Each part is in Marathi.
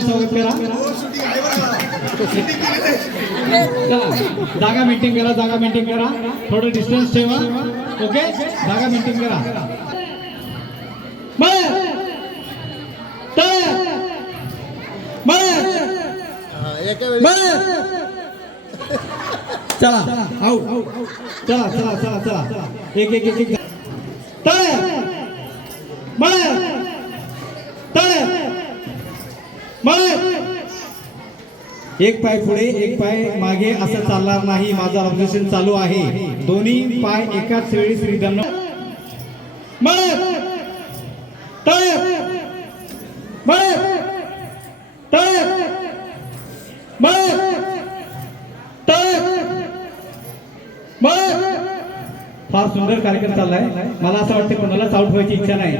स्वागत करा. चला जागा मेंटेन करा जागा मेंटेन करा. थोडं डिस्टन्स ठेवा. ओके जागा मेंटेन करा. चला चला चला चला चला एक एक एक. एक पाय पुढे एक पाय मागे असं चालणार नाही. माझं ऑब्झर्वेशन चालू आहे. दोन्ही पाय एकाच वेळी श्रीदंड फार सुंदर कार्यक्रम चाललाय. मला असं वाटतं कोणाला आउट व्हायची इच्छा नाही.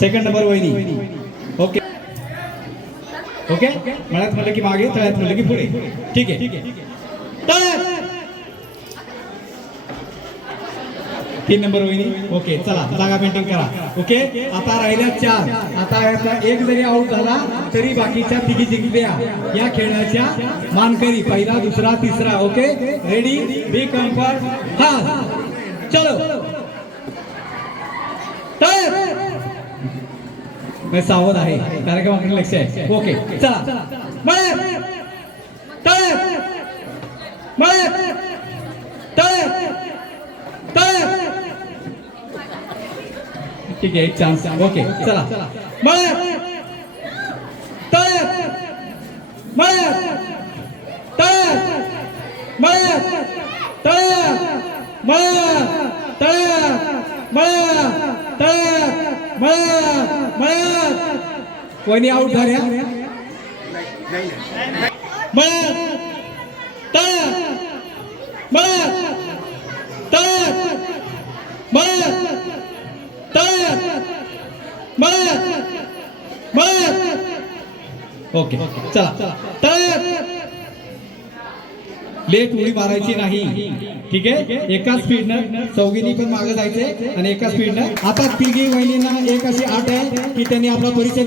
सेकंड नंबर वहिनी. ओके ओके मळ्यात म्हणलं की मागे तळ्यात म्हणलं की पुढे. ठीक आहे. तळ! तीन नंबर वहिनी. ओके चला जागा पेंटिंग करा. ओके आता राहिल्या चार. आता याचा एक जरी आउट झाला तरी बाकीच्या तिघी जिंकल्या. या खेळाच्या मानकरी पहिला दुसरा तिसरा. ओके रेडी बी कम्फर्ट हा. चलो. तर. सावध आहे. कार्यक्रमाकडे लक्ष आहे? ओके चला. मळे तळे मळे तळे ठीक आहे एक चान्स ओके चला मळे तळे मळे तळे मळे तळे ओके चला. तळे! लेट उडी मारायची नाही. ठीक आहे? एका स्पीडनं चौघीनी पण मागे जायचे आणि एका स्पीडनं. आता तिघी वहिनींना एक अशी आठ आहे की त्यांनी आपला परिचय